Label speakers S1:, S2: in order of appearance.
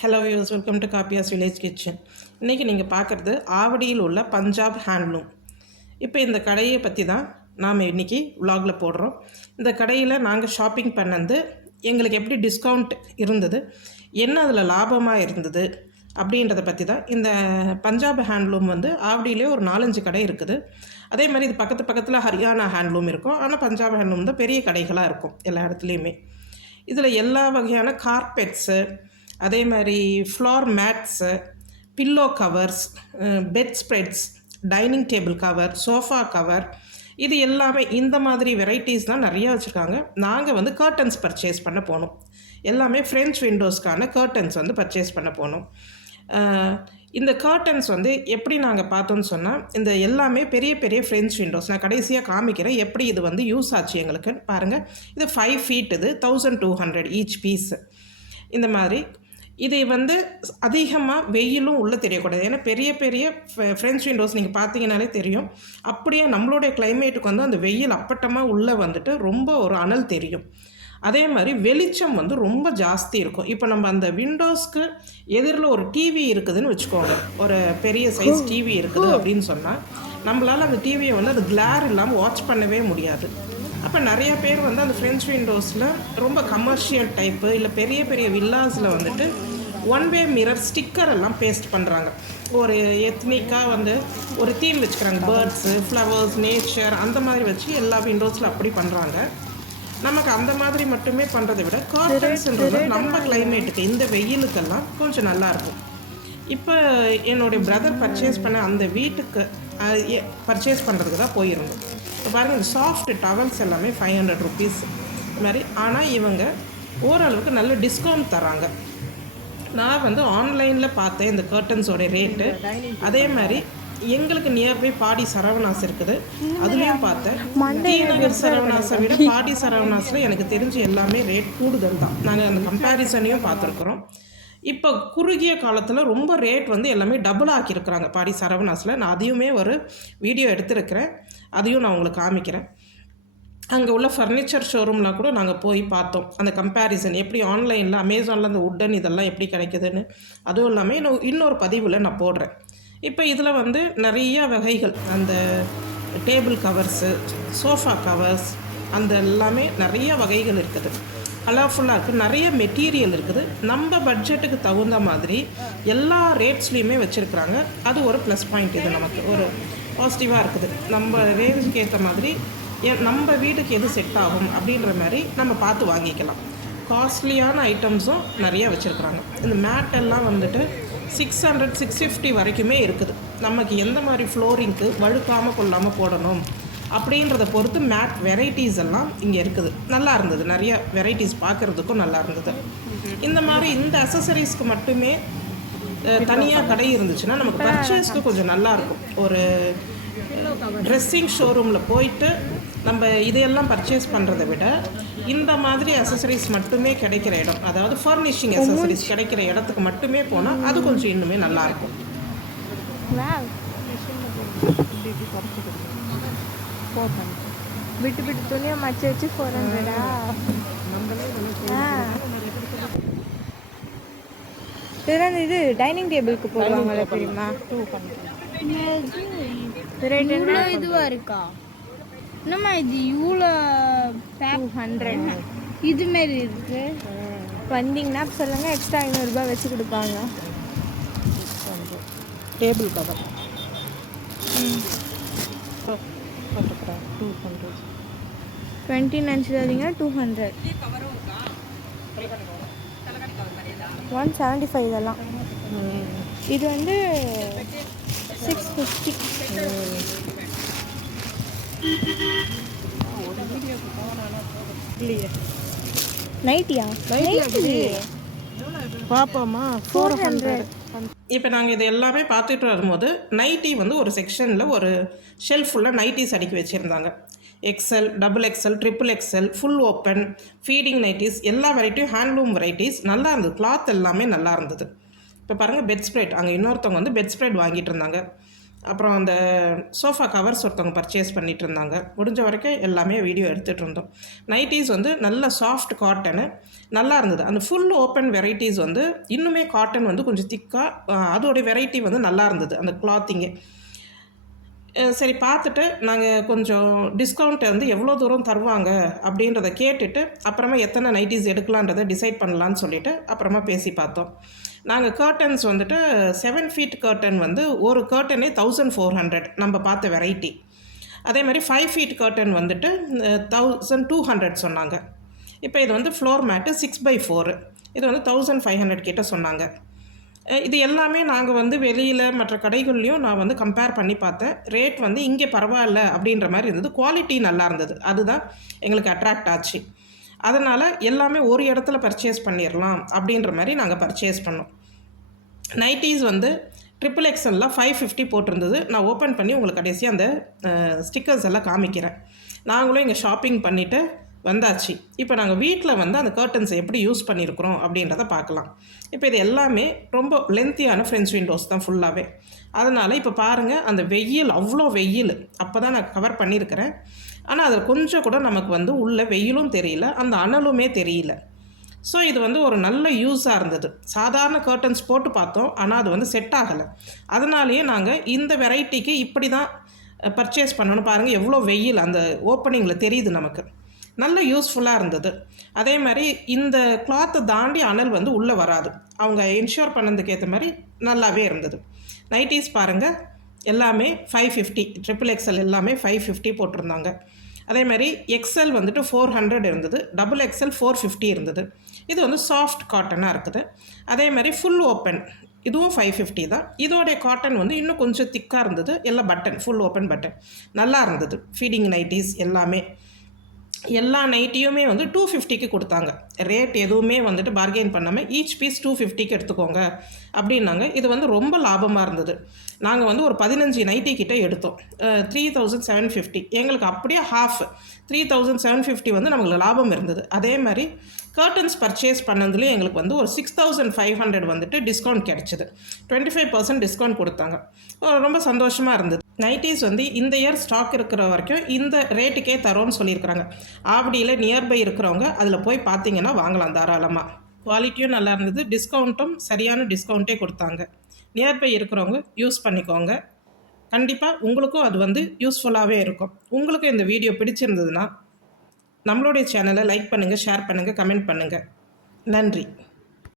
S1: Hello views welcome to Kappiyas village kitchen இன்றைக்கி நீங்கள் பார்க்குறது ஆவடியில் உள்ள பஞ்சாப் ஹேண்ட்லூம் இப்போ இந்த கடையை பற்றி தான் நாம் இன்றைக்கி விலாகில் போடுறோம். இந்த கடையில் நாங்கள் ஷாப்பிங் பண்ணது எங்களுக்கு எப்படி டிஸ்கவுண்ட் இருந்தது என்ன அதில் லாபமாக இருந்தது அப்படின்றத பற்றி தான் இந்த பஞ்சாப் ஹேண்ட்லூம் வந்து ஆவடியிலே ஒரு நாலஞ்சு கடை இருக்குது. அதே மாதிரி இது பக்கத்து பக்கத்தில் ஹரியானா ஹேண்ட்லூம் இருக்கும். ஆனால் பஞ்சாப் ஹேண்ட்லூம் தான் பெரிய கடைகளாக இருக்கும் எல்லா இடத்துலையுமே. இதில் எல்லா வகையான கார்பெட்ஸு அதே மாதிரி floor mats pillow covers bed spreads dining table cover sofa cover இது எல்லாமே இந்த மாதிரி வெரைட்டிஸ் தான் நிறையா வச்சுருக்காங்க. நாங்கள் வந்து கர்டன்ஸ் பர்ச்சேஸ் பண்ண போனோம். எல்லாமே ஃப்ரெஞ்ச் விண்டோஸ்க்கான கர்டன்ஸ் வந்து பர்ச்சேஸ் பண்ண போனோம். இந்த கர்டன்ஸ் வந்து எப்படி நாங்கள் பார்த்தோன்னு சொன்னால் இந்த எல்லாமே பெரிய பெரிய ஃப்ரெஞ்ச் விண்டோஸ் நான் கடைசியாக காமிக்கிறேன் எப்படி இது வந்து யூஸ் ஆச்சு எங்களுக்கு பாருங்கள் இது ஃபைவ் ஃபீட் இது thousand two hundred each piece இந்த மாதிரி இதை வந்து அதிகமாக வெயிலும் உள்ளே தெரியக்கூடாது. ஏன்னா பெரிய பெரிய ஃப்ரெஞ்ச் விண்டோஸ் நீங்கள் பார்த்தீங்கனாலே தெரியும். அப்படியே நம்மளுடைய கிளைமேட்டுக்கு வந்து அந்த வெயில் அப்பட்டமாக உள்ளே வந்துட்டு ரொம்ப ஒரு அனல் தெரியும். அதே மாதிரி வெளிச்சம் வந்து ரொம்ப ஜாஸ்தி இருக்கும். இப்போ நம்ம அந்த விண்டோஸ்க்கு எதிரில் ஒரு டிவி இருக்குதுன்னு வச்சுக்கோங்க. ஒரு பெரிய சைஸ் டிவி இருக்குது அப்படின்னு சொன்னால் நம்மளால் அந்த டிவியை வந்து அது கிளார் இல்லாமல் வாட்ச் பண்ணவே முடியாது. இப்போ நிறைய பேர் வந்து அந்த ஃப்ரெஞ்ச் விண்டோஸில் ரொம்ப கமர்ஷியல் டைப்பு இல்லை பெரிய பெரிய வில்லாஸில் வந்துட்டு ஒன் வே மிரர் ஸ்டிக்கர் எல்லாம் பேஸ்ட் பண்ணுறாங்க ஒரு எத்னிக்காக வந்து ஒரு தீம் வச்சுக்கிறாங்க. பேர்ட்ஸு ஃப்ளவர்ஸ் நேச்சர் அந்த மாதிரி வச்சு எல்லா விண்டோஸில் அப்படி பண்ணுறாங்க நமக்கு அந்த மாதிரி மட்டுமே பண்ணுறதை விட கார்டன்ஸ்ன்றது நம்ம கிளைமேட்டுக்கு இந்த வெயிலுக்கெல்லாம் கொஞ்சம் நல்லாயிருக்கும் இப்போ என்னுடைய பிரதர் பர்ச்சேஸ் பண்ண அந்த வீட்டுக்கு பர்ச்சேஸ் பண்ணுறதுக்கு தான் போயிருந்தோம். இப்போ பாருங்கள் இந்த சாஃப்ட் டவல்ஸ் எல்லாமே ஃபைவ் ஹண்ட்ரட் ருபீஸ் இது மாதிரி. ஆனால் இவங்க ஓரளவுக்கு நல்ல டிஸ்கவுண்ட் தராங்க. நான் வந்து ஆன்லைனில் பார்த்தேன் இந்த கர்டன்ஸோட ரேட்டு அதே மாதிரி எங்களுக்கு நியர்பை பாடி சரவணாஸ் இருக்குது. அதுலேயும் பார்த்தேன். நகர் சரவணாஸை விட பாடி சரவணாஸில் எனக்கு தெரிஞ்சு எல்லாமே ரேட் கூடுதல் தான். நாங்கள் அந்த கம்பேரிசனையும் பார்த்துருக்குறோம். இப்போ குறுகிய காலத்தில் ரொம்ப ரேட் வந்து எல்லாமே டபுள் ஆக்கியிருக்கிறாங்க பாடி சரவணாஸில். நான் அதையுமே ஒரு வீடியோ எடுத்திருக்கிறேன். அதையும் நான் உங்களுக்கு காமிக்கிறேன். அங்கே உள்ள ஃபர்னிச்சர் ஷோரூம்லாம் கூட நாங்கள் போய் பார்த்தோம். அந்த கம்பேரிசன் எப்படி ஆன்லைனில் அமேசானில் அந்த உட்டன் இதெல்லாம் எப்படி கிடைக்குதுன்னு. அதுவும் இல்லாமல் இன்னும் இன்னொரு பதிவில் நான் போடுறேன். இப்போ இதில் வந்து நிறைய வகைகள். அந்த டேபிள் கவர்ஸு சோஃபா கவர்ஸ் அந்த எல்லாமே நிறைய வகைகள் இருக்குது. கலர்ஃபுல்லாக இருக்குது நிறைய மெட்டீரியல் இருக்குது. நம்ம பட்ஜெட்டுக்கு தகுந்த மாதிரி எல்லா ரேட்ஸ்லேயுமே வச்சுருக்குறாங்க. அது ஒரு ப்ளஸ் பாயிண்ட் இது நமக்கு. ஒரு பாசிட்டிவாக இருக்குது. நம்ம ரேஞ்சுக்கு ஏற்ற மாதிரி நம்ம வீட்டுக்கு எது செட் ஆகும் அப்படின்ற மாதிரி நம்ம பார்த்து வாங்கிக்கலாம். காஸ்ட்லியான ஐட்டம்ஸும் நிறைய வச்சுருக்குறாங்க. இந்த மேட் எல்லாம் வந்துட்டு சிக்ஸ் ஹண்ட்ரட் சிக்ஸ் ஃபிஃப்டி வரைக்குமே இருக்குது. நமக்கு எந்த மாதிரி ஃப்ளோரிங்க்கு வழுக்காமல் கொள்ளாமல் போடணும் அப்படின்றத பொறுத்து மேட் வெரைட்டிஸ் எல்லாம் இங்கே இருக்குது. நல்லா இருந்தது. நிறைய வெரைட்டிஸ் பார்க்குறதுக்கும் நல்லா இருந்தது. இந்த மாதிரி இந்த அசசரிஸ்க்கு மட்டுமே தனியாக கடை இருந்துச்சுன்னா நமக்கு பர்ச்சேஸ்க்கு கொஞ்சம் நல்லா இருக்கும் ஒரு ட்ரெஸ்ஸிங் ஷோரூமில் போயிட்டு நம்ம இதையெல்லாம் பர்ச்சேஸ் பண்ணுறதை விட இந்த மாதிரி அசசரிஸ் மட்டுமே கிடைக்கிற இடம் அதாவது ஃபர்னிஷிங் அசசரிஸ் கிடைக்கிற இடத்துக்கு மட்டுமே போனால் அது கொஞ்சம் இன்னுமே நல்லாயிருக்கும்
S2: விட்டு விட்டு துணியை மச்சு வச்சு ஃபோர் ஹண்ட்ரடா இதெல்லாம் இது டைனிங் டேபிளுக்கு போடுவாங்கல்ல தெரியுமா?
S3: இதுவாக இருக்கா? என்னம்மா இது இவ்வளோ
S2: டூ ஹண்ட்ரட்
S3: இது மாரி இருக்கு.
S2: வந்தீங்கன்னா சொல்லுங்கள் எக்ஸ்ட்ரா ஐநூறுரூபா வச்சு கொடுப்பாங்க.
S1: Table cover two hundred
S2: twenty நினச்சிடாதீங்க two hundred one seventy five இதெல்லாம். இது வந்து சிக்ஸ் ஃபிஃப்டி
S1: இல்லையே.
S2: நைட்டியா? நைட்டி.
S1: பாப்பாமா?
S2: ஃபோர் ஹண்ட்ரட்
S1: இப்போ நாங்கள் இது எல்லாமே பார்த்துட்டு வரும்போது நைட்டி வந்து ஒரு செக்ஷனில் ஒரு ஷெல்ஃப் ஃபுல்லாக நைட்டிஸ் அடுக்கி வச்சுருந்தாங்க. XL double XL triple XL full open feeding nighties எல்லா வெரைட்டியும் ஹேண்ட்லூம் வெரைட்டிஸ் நல்லா இருந்தது. கிளாத் எல்லாமே நல்லா இருந்தது. இப்போ பாருங்கள் பெட் ஸ்ப்ரெட் அங்கே இன்னொருத்தவங்க வந்து பெட் ஸ்ப்ரெட் வாங்கிட்டு இருந்தாங்க. அப்புறம் அந்த சோஃபா கவர்ஸ் ஒருத்தவங்க பர்ச்சேஸ் பண்ணிட்டு இருந்தாங்க. முடிஞ்ச வரைக்கும் எல்லாமே வீடியோ எடுத்துகிட்டு இருந்தோம். நைட்டிஸ் வந்து நல்ல சாஃப்ட் காட்டனு நல்லா இருந்தது. அந்த ஃபுல் ஓப்பன் வெரைட்டிஸ் வந்து இன்னுமே காட்டன் வந்து கொஞ்சம் திக்காக அதோடைய வெரைட்டி வந்து நல்லா இருந்தது. அந்த கிளாத்திங்கு சரி பார்த்துட்டு நாங்கள் கொஞ்சம் டிஸ்கவுண்ட்டை வந்து எவ்வளோ தூரம் தருவாங்க அப்படின்றத கேட்டுட்டு அப்புறமா எத்தனை நைட்டிஸ் எடுக்கலான்றதை டிசைட் பண்ணலான்னு சொல்லிவிட்டு அப்புறமா பேசி பார்த்தோம். நாங்கள் கர்டன்ஸ் வந்துட்டு செவன் ஃபீட் கர்டன் வந்து ஒரு கர்டனே தௌசண்ட் ஃபோர் ஹண்ட்ரட் நம்ம பார்த்த வெரைட்டி அதே மாதிரி ஃபைவ் ஃபீட் கர்டன் வந்துட்டு தௌசண்ட் டூ ஹண்ட்ரட் சொன்னாங்க. இப்போ இது வந்து floor mat six by four இது வந்து தௌசண்ட் ஃபைவ் ஹண்ட்ரட் கிட்ட சொன்னாங்க. இது எல்லாமே நாங்கள் வந்து வெளியில் மற்ற கடைகள்லையும் நான் வந்து கம்பேர் பண்ணி பார்த்தேன். ரேட் வந்து இங்கே பரவாயில்ல அப்படின்ற மாதிரி இருந்தது. குவாலிட்டி நல்லா இருந்தது. அதுதான் எங்களுக்கு அட்ராக்ட் ஆச்சு. அதனால் எல்லாமே ஒரு இடத்துல பர்ச்சேஸ் பண்ணிடலாம் அப்படின்ற மாதிரி நாங்கள் பர்ச்சேஸ் பண்ணோம். நைட்டிஸ் வந்து ட்ரிபிள் எக்ஸலில் ஃபைவ் ஃபிஃப்டி போட்டிருந்தது. நான் ஓப்பன் பண்ணி உங்களுக்கு கடைசியாக அந்த ஸ்டிக்கர்ஸ் எல்லாம் காமிக்கிறேன். நாங்களும் இங்கே ஷாப்பிங் பண்ணிவிட்டு வந்தாச்சு. இப்போ நாங்கள் வீட்டில் வந்து அந்த கர்டன்ஸை எப்படி யூஸ் பண்ணியிருக்கிறோம் அப்படின்றத பார்க்கலாம். இப்போ இது எல்லாமே ரொம்ப லென்த்தியான ஃப்ரெண்ட்ஸ் விண்டோஸ் தான் ஃபுல்லாகவே அதனால் இப்போ பாருங்கள் அந்த வெயில் அவ்வளோ வெயில். அப்போ தான் நான் கவர் பண்ணியிருக்கிறேன் ஆனால் அதில் கொஞ்சம் கூட நமக்கு வந்து உள்ள வெயிலும் தெரியல அந்த அனலுமே தெரியல. ஸோ இது வந்து ஒரு நல்ல யூஸாக இருந்தது. சாதாரண கர்டன்ஸ் போட்டு பார்த்தோம் ஆனால் அது வந்து செட் ஆகலை. அதனாலேயே நாங்கள் இந்த வெரைட்டிக்கு இப்படி தான் பர்ச்சேஸ் பண்ணணும். பாருங்கள் எவ்வளோ வெயில் அந்த ஓப்பனிங்கில் தெரியுது நமக்கு. நல்ல யூஸ்ஃபுல்லாக இருந்தது. அதே மாதிரி இந்த கிளாத்தை தாண்டி அனல் வந்து உள்ளே வராது. அவங்க இன்ஷூர் பண்ணதுக்கு ஏற்ற மாதிரி நல்லாவே இருந்தது. நைட்டிஸ் பாருங்கள் எல்லாமே ஃபைவ் ஃபிஃப்டி ட்ரிபிள் எக்ஸல் எல்லாமே ஃபைவ் ஃபிஃப்டி போட்டிருந்தாங்க. அதே மாதிரி எக்ஸல் வந்துட்டு ஃபோர் ஹண்ட்ரட் இருந்தது டபுள் எக்ஸல் ஃபோர் ஃபிஃப்டி இருந்தது. இது வந்து சாஃப்ட் காட்டனாக இருக்குது. அதே மாதிரி ஃபுல் ஓப்பன் இதுவும் ஃபைவ் ஃபிஃப்டி தான். இதோடைய காட்டன் வந்து இன்னும் கொஞ்சம் திக்காக இருந்தது எல்லாம் பட்டன் ஃபுல் ஓப்பன் பட்டன் நல்லா இருந்தது ஃபீடிங் நைட்டிஸ் எல்லாமே. எல்லா நைட்டியுமே வந்து டூ ஃபிஃப்டிக்கு கொடுத்தாங்க. ரேட் எதுவுமே வந்துட்டு பார்கெயின் பண்ணாமல் ஈச் பீஸ் டூ ஃபிஃப்டிக்கு எடுத்துக்கோங்க அப்படின்னாங்க. இது வந்து ரொம்ப லாபமாக இருந்தது. நாங்கள் வந்து ஒரு பதினஞ்சு நைட்டி கிட்ட எடுத்தோம். த்ரீ தௌசண்ட் செவன் ஃபிஃப்டி எங்களுக்கு அப்படியே half three thousand seven fifty வந்து நம்மளுக்கு லாபம் இருந்தது. அதே மாதிரி கர்டன்ஸ் பர்ச்சேஸ் பண்ணதுலேயும் எங்களுக்கு வந்து ஒரு சிக்ஸ் தௌசண்ட் ஃபைவ் ஹண்ட்ரட் வந்துட்டு டிஸ்கவுண்ட் கிடச்சிது. டுவெண்ட்டி ஃபைவ் பர்சன்ட் டிஸ்கவுண்ட் கொடுத்தாங்க. ரொம்ப சந்தோஷமாக இருந்தது. நைட்டிஸ் வந்து இந்த இயர் ஸ்டாக் இருக்கிற வரைக்கும் இந்த ரேட்டுக்கே தரோன்னு சொல்லியிருக்கிறாங்க. ஆவடியில் நியர்பை இருக்கிறவங்க அதில் போய் பார்த்தீங்கன்னா வாங்கலாம் தாராளமாக குவாலிட்டியும் நல்லா இருந்தது. டிஸ்கவுண்ட்டும் சரியான டிஸ்கவுண்ட்டே கொடுத்தாங்க. நியர்பை இருக்கிறவங்க யூஸ் பண்ணிக்கோங்க. கண்டிப்பாக உங்களுக்கும் அது வந்து யூஸ்ஃபுல்லாகவே இருக்கும். உங்களுக்கும் இந்த வீடியோ பிடிச்சிருந்ததுன்னா நம்மளுடைய சேனலை லைக் பண்ணுங்கள் ஷேர் பண்ணுங்கள் கமெண்ட் பண்ணுங்கள் நன்றி.